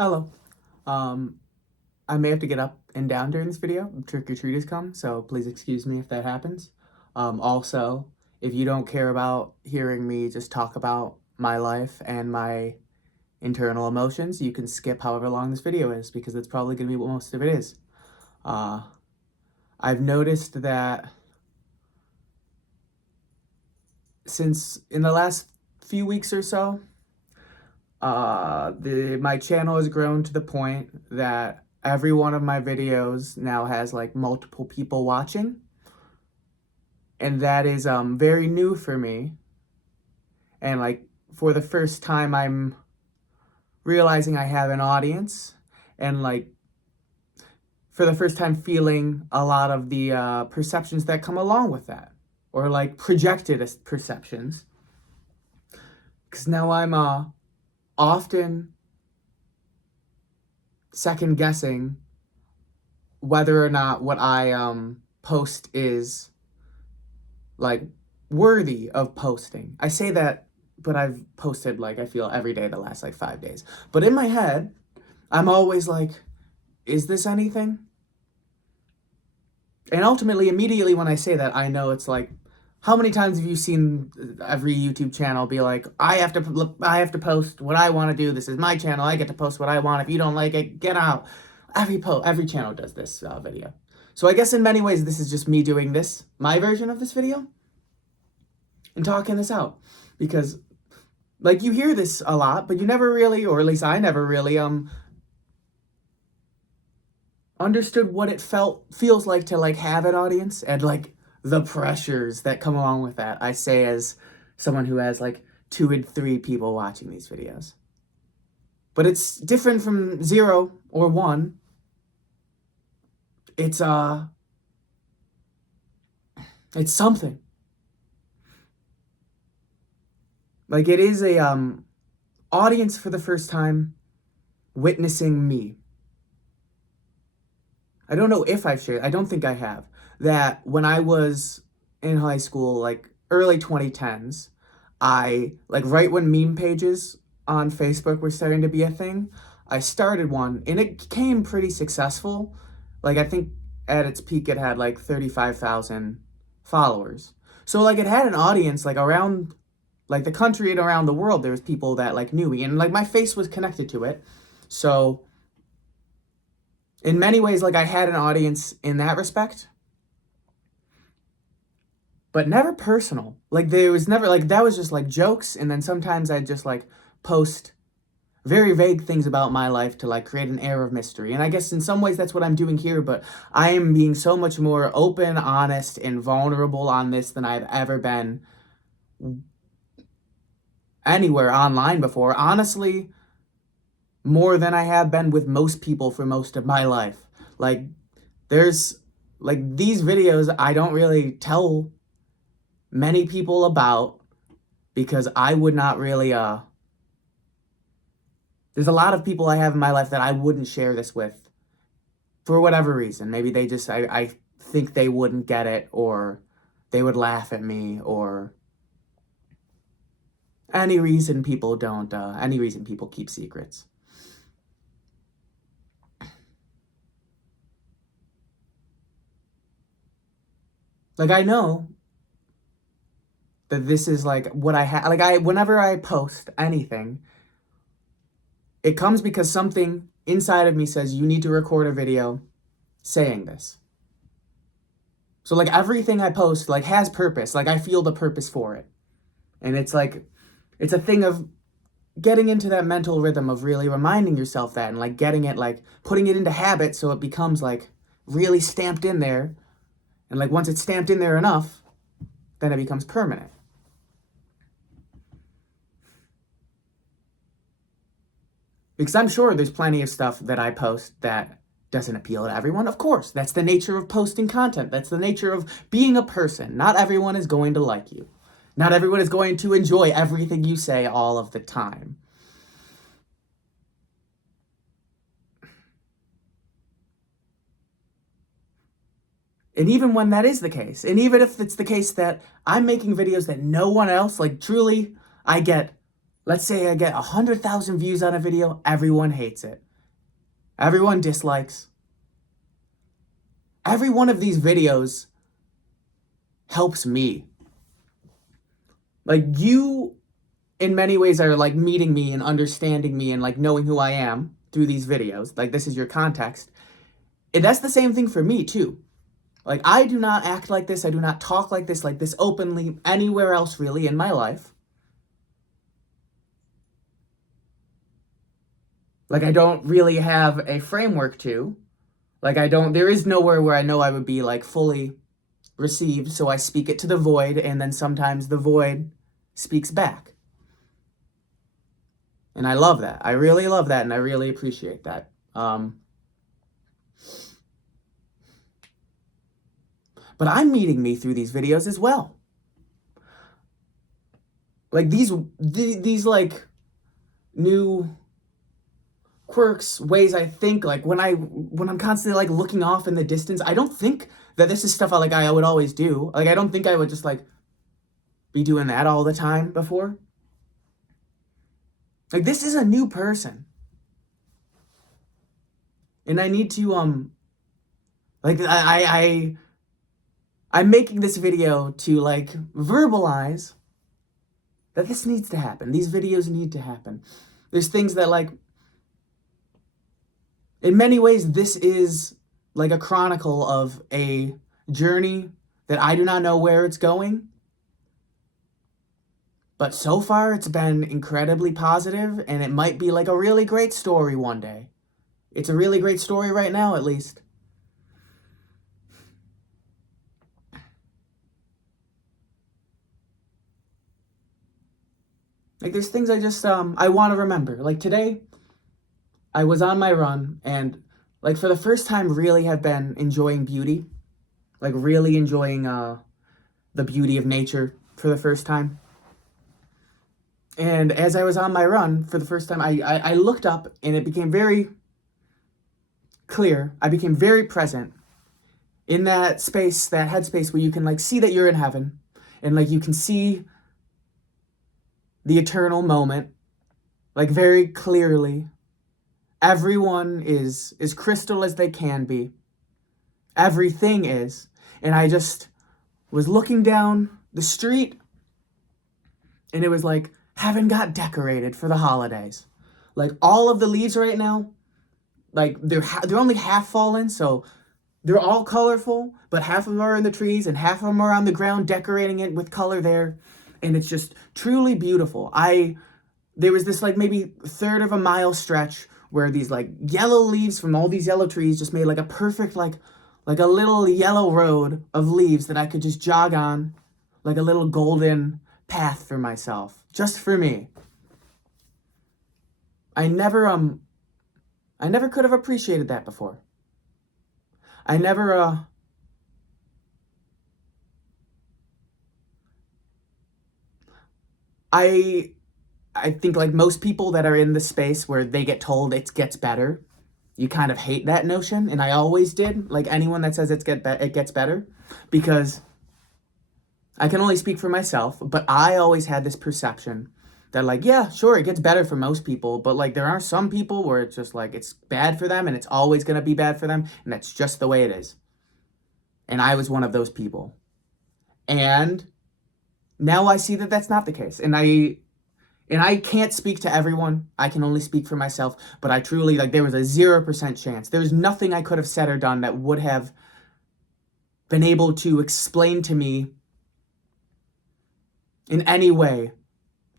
Hello. Um, I may have to get up and down during this video. Trick-or-treaters come, so please excuse me if that happens. Also, if you don't care about hearing me just talk about my life and my internal emotions, you can skip however long this video is, because it's probably going to be what most of it is. I've noticed that since in the last few weeks or so, my channel has grown to the point that every one of my videos now has like multiple people watching, and that is very new for me. And like for the first time, I'm realizing I have an audience, and like for the first time feeling a lot of the perceptions that come along with that, or like projected as perceptions, because now I'm often second guessing whether or not what I post is like worthy of posting. I say that, but I've posted like I feel every day the last like 5 days. But in my head, I'm always like, is this anything? And ultimately, immediately when I say that, I know it's like, how many times have you seen every YouTube channel be like, I have to post what I want to do. This is my channel. I get to post what I want. If you don't like it, get out. Every channel does this video. So I guess in many ways, this is just me doing this, my version of this video, and talking this out. Because like you hear this a lot, but you never really, or at least I never really, understood what it feels like to like have an audience, and like the pressures that come along with that. I say as someone who has like 2 and 3 people watching these videos. But it's different from 0 or 1. It's something. Like it is a audience for the first time witnessing me. I don't know if I've shared, I don't think I have, that when I was in high school, like early 2010s, I, like right when meme pages on Facebook were starting to be a thing, I started one, and it became pretty successful. Like I think at its peak it had like 35,000 followers. So like it had an audience like around like the country and around the world. There was people that like knew me, and like my face was connected to it. So in many ways, like I had an audience in that respect, but never personal. Like there was never like, that was just like jokes. And then sometimes I'd just like post very vague things about my life to like create an air of mystery. And I guess in some ways that's what I'm doing here, but I am being so much more open, honest, and vulnerable on this than I've ever been anywhere online before. Honestly, more than I have been with most people for most of my life. Like there's like these videos I don't really tell many people about, because I would not really there's a lot of people I have in my life that I wouldn't share this with for whatever reason. Maybe they just I think they wouldn't get it, or they would laugh at me, or any reason people don't any reason people keep secrets. Like I know that this is like what I have. Like whenever I post anything, it comes because something inside of me says you need to record a video saying this. So like everything I post like has purpose. Like I feel the purpose for it. And it's like, it's a thing of getting into that mental rhythm of really reminding yourself that, and like getting it, like putting it into habit so it becomes like really stamped in there. And like once it's stamped in there enough, then it becomes permanent. Because I'm sure there's plenty of stuff that I post that doesn't appeal to everyone. Of course, that's the nature of posting content. That's the nature of being a person. Not everyone is going to like you. Not everyone is going to enjoy everything you say all of the time. And even when that is the case, and even if it's the case that I'm making videos that no one else, like truly, let's say I get 100,000 views on a video, everyone hates it. Everyone dislikes. Every one of these videos helps me. Like, you, in many ways, are like meeting me and understanding me and like knowing who I am through these videos. Like, this is your context. And that's the same thing for me, too. Like, I do not act like this. I do not talk like this openly anywhere else, really, in my life. Like, I don't really have a framework to. Like, there is nowhere where I know I would be, like, fully received, so I speak it to the void, and then sometimes the void speaks back. And I love that. I really love that, and I really appreciate that. But I'm meeting me through these videos as well. Like, these like, new quirks, ways I think, like, when I'm constantly, like, looking off in the distance, I don't think that this is stuff I would always do. Like, I don't think I would just, like, be doing that all the time before. Like, this is a new person. And I need to, like, I'm making this video to, like, verbalize that this needs to happen. These videos need to happen. There's things that, like, in many ways, this is like a chronicle of a journey that I do not know where it's going. But so far, it's been incredibly positive, and it might be like a really great story one day. It's a really great story right now, at least. Like, there's things I just, I want to remember. Like, today, I was on my run, and, like, for the first time, really have been enjoying beauty. Like, really enjoying the beauty of nature for the first time. And as I was on my run for the first time, I looked up, and it became very clear. I became very present in that space, that headspace where you can, like, see that you're in heaven. And, like, you can see the eternal moment, like, very clearly. Everyone is as crystal as they can be. Everything is. And I just was looking down the street, and it was like heaven got decorated for the holidays. Like, all of the leaves right now, like, they're only half fallen, so they're all colorful, but half of them are in the trees and half of them are on the ground decorating it with color there. And it's just truly beautiful. There was this, like, maybe third of a mile stretch where these, like, yellow leaves from all these yellow trees just made, like, a perfect, like a little yellow road of leaves that I could just jog on, like a little golden path for myself, just for me. I never could have appreciated that before. I think, like, most people that are in the space where they get told it gets better, you kind of hate that notion, and I always did. Like, anyone that says it gets better, because I can only speak for myself, but I always had this perception that, like, yeah, sure, it gets better for most people, but, like, there are some people where it's just, like, it's bad for them, and it's always going to be bad for them, and that's just the way it is. And I was one of those people. And now I see that that's not the case, and I can't speak to everyone. I can only speak for myself. But I truly, like, there was a 0% chance. There was nothing I could have said or done that would have been able to explain to me in any way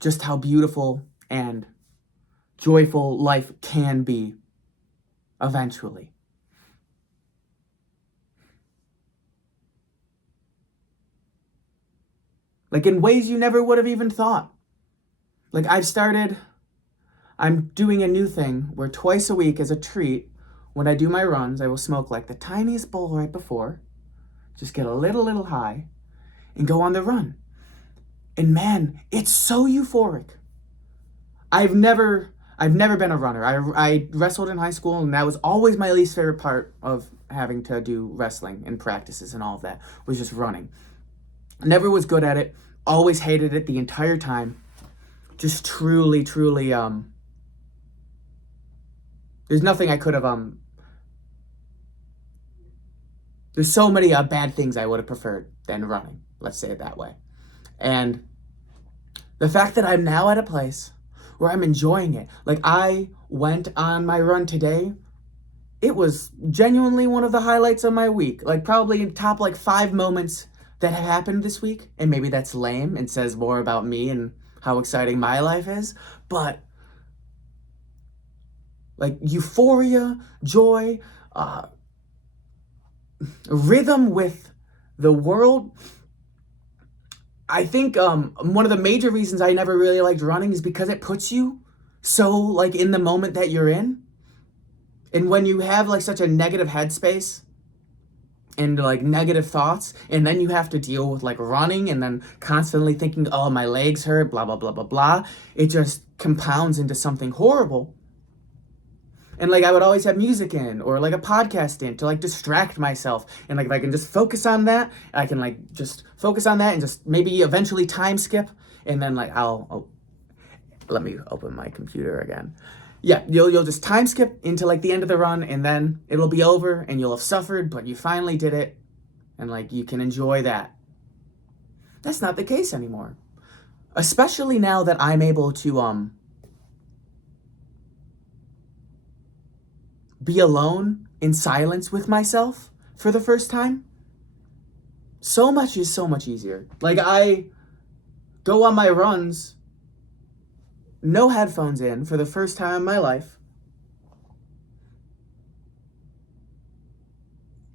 just how beautiful and joyful life can be eventually. Like, in ways you never would have even thought. Like, I'm doing a new thing where twice a week, as a treat, when I do my runs, I will smoke, like, the tiniest bowl right before, just get a little high, and go on the run. And man, it's so euphoric. I've never been a runner. I wrestled in high school, and that was always my least favorite part of having to do wrestling and practices and all of that, was just running. Never was good at it. Always hated it the entire time. Just truly, it There's nothing I could have, there's so many bad things I would have preferred than running. Let's say it that way. And the fact that I'm now at a place where I'm enjoying it. Like, I went on my run today. It was genuinely one of the highlights of my week. Like, probably in top, like, 5 moments that have happened this week. And maybe that's lame and says more about me and how exciting my life is. But, like, euphoria, joy, rhythm with the world. I think one of the major reasons I never really liked running is because it puts you so, like, in the moment that you're in. And when you have, like, such a negative headspace and, like, negative thoughts, and then you have to deal with, like, running and then constantly thinking, oh, my legs hurt, blah, blah, blah, blah, blah, it just compounds into something horrible. And, like, I would always have music in or, like, a podcast in to, like, distract myself. And, like, if I can just focus on that, I can, like, just focus on that and just maybe eventually time skip. And then, like, let me open my computer again. Yeah, you'll just time skip into, like, the end of the run, and then it'll be over and you'll have suffered, but you finally did it. And, like, you can enjoy that. That's not the case anymore. Especially now that I'm able to, be alone in silence with myself for the first time. So much is so much easier. Like, I go on my runs, no headphones in for the first time in my life.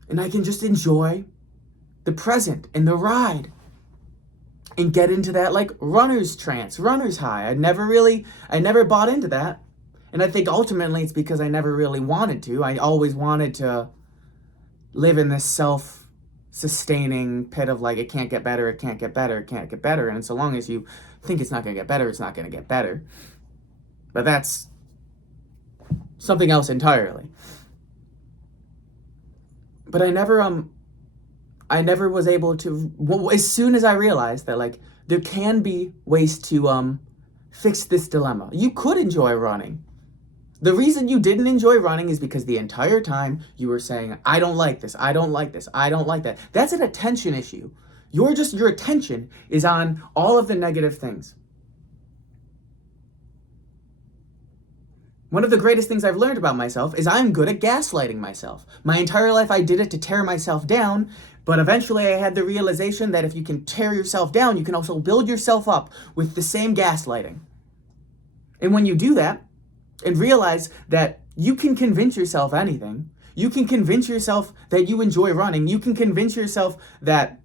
And I can just enjoy the present and the ride and get into that, like, runner's trance, runner's high. I never bought into that. And I think ultimately it's because I never really wanted to. I always wanted to live in this self-sustaining pit of, like, it can't get better, it can't get better, it can't get better. And so long as you think it's not going to get better, it's not going to get better. But that's something else entirely. But I never was able to, as soon as I realized that, like, there can be ways to fix this dilemma. You could enjoy running. The reason you didn't enjoy running is because the entire time you were saying, I don't like this, I don't like this, I don't like that. That's an attention issue. Your attention is on all of the negative things. One of the greatest things I've learned about myself is I'm good at gaslighting myself. My entire life I did it to tear myself down, but eventually I had the realization that if you can tear yourself down, you can also build yourself up with the same gaslighting. And when you do that, and realize that you can convince yourself anything. You can convince yourself that you enjoy running. You can convince yourself that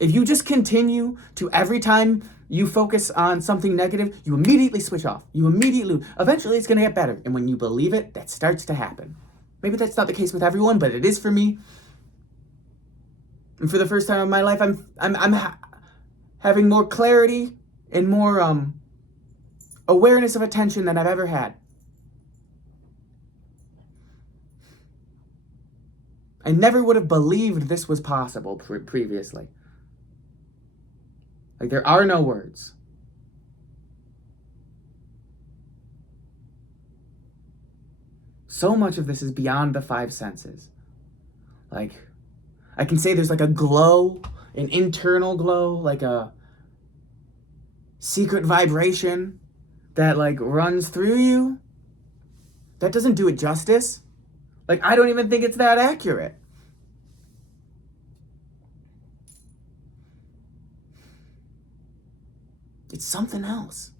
if you just continue to, every time you focus on something negative, you immediately switch off. Eventually it's going to get better. And when you believe it, that starts to happen. Maybe that's not the case with everyone, but it is for me. And for the first time in my life, I'm having more clarity and more awareness of attention than I've ever had. I never would have believed this was possible previously. Like, there are no words. So much of this is beyond the 5 senses. Like, I can say there's, like, a glow, an internal glow, like a secret vibration that, like, runs through you. That doesn't do it justice. Like, I don't even think it's that accurate. It's something else.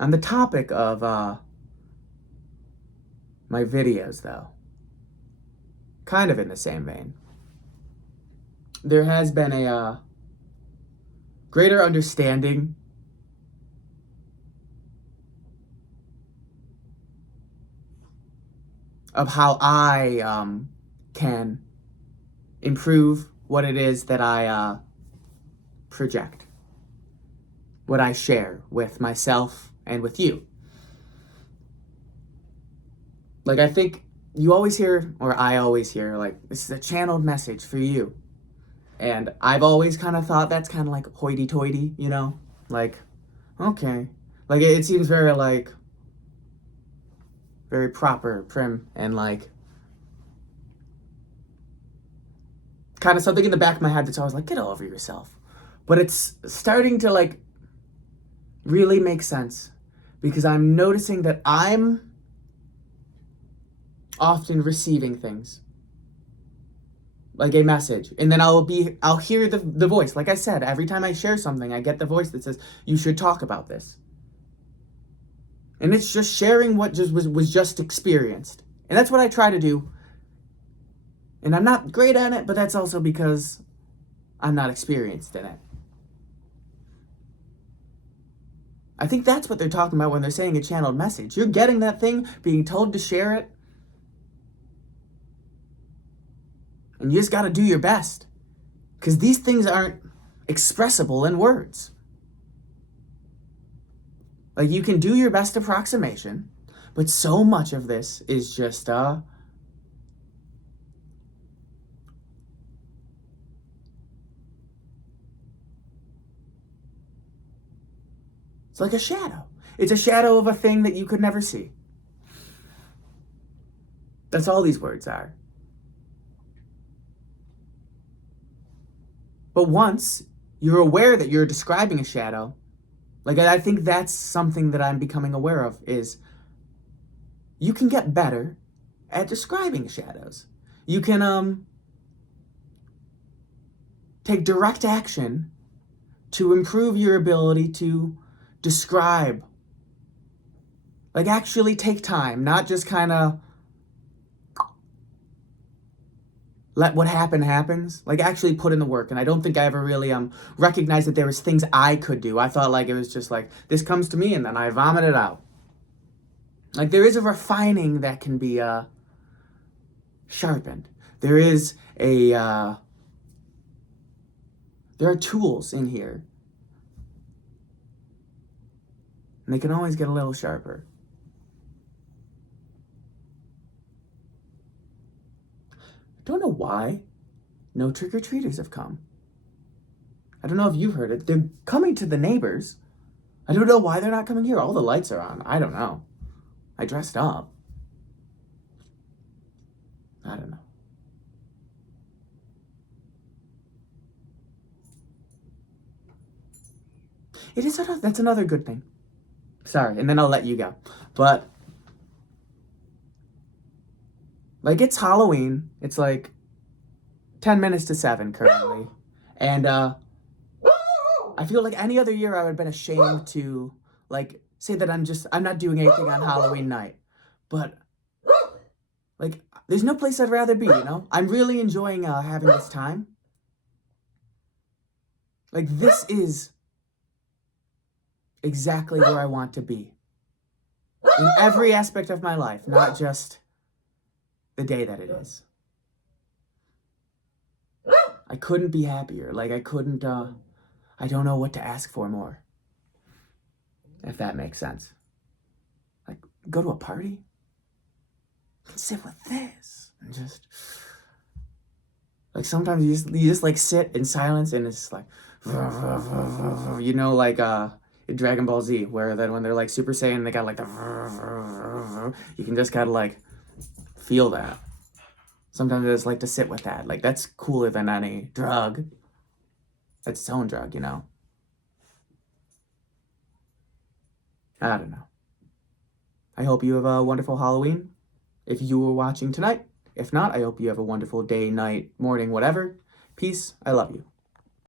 On the topic of my videos, though, kind of in the same vein, there has been a greater understanding of how I can improve what it is that I project, what I share with myself and with you. Like, I think you always hear, or I always hear, like, this is a channeled message for you. And I've always kind of thought that's kind of like hoity-toity, you know? Like, okay. Like, it seems very, like, very proper, prim, and, like, kind of something in the back of my head that's always like, get over yourself. But it's starting to, like, really make sense. Because I'm noticing that I'm often receiving things. Like a message. And then I'll hear the voice. Like I said, every time I share something, I get the voice that says, you should talk about this. And it's just sharing what just was just experienced. And that's what I try to do. And I'm not great at it, but that's also because I'm not experienced in it. I think that's what they're talking about when they're saying a channeled message. You're getting that thing, being told to share it. And you just got to do your best. Because these things aren't expressible in words. Like, you can do your best approximation, but so much of this is just, it's like a shadow. It's a shadow of a thing that you could never see. That's all these words are. But once you're aware that you're describing a shadow, like, I think that's something that I'm becoming aware of, is you can get better at describing shadows. You can take direct action to improve your ability to describe. Like, actually take time, not just kind of let what happens. Like, actually put in the work. And I don't think I ever really recognized that there was things I could do. I thought, like, it was just like, this comes to me and then I vomit it out. Like, there is a refining that can be sharpened. There is there are tools in here. And they can always get a little sharper. I don't know why no trick-or-treaters have come. I don't know if you've heard it. They're coming to the neighbors. I don't know why they're not coming here. All the lights are on. I don't know. I dressed up. I don't know. That's another good thing. Sorry, and then I'll let you go. But, like, it's Halloween. It's like 10 minutes to 7 currently. And I feel like any other year I would have been ashamed to, like, say that I'm not doing anything on Halloween night. But, like, there's no place I'd rather be, you know? I'm really enjoying having this time. Like, this is exactly where I want to be. In every aspect of my life, not just the day that it is. I couldn't be happier. Like, I couldn't, I don't know what to ask for more. If that makes sense. Like, go to a party? Sit with this. And just, like, sometimes you just like, sit in silence and it's like, you know, like, in Dragon Ball Z, where then when they're, like, Super Saiyan, they got, like, you can just kind of, like, feel that. Sometimes I just like to sit with that. Like, that's cooler than any drug. That's its own drug, you know? I don't know. I hope you have a wonderful Halloween. If you were watching tonight. If not, I hope you have a wonderful day, night, morning, whatever. Peace. I love you.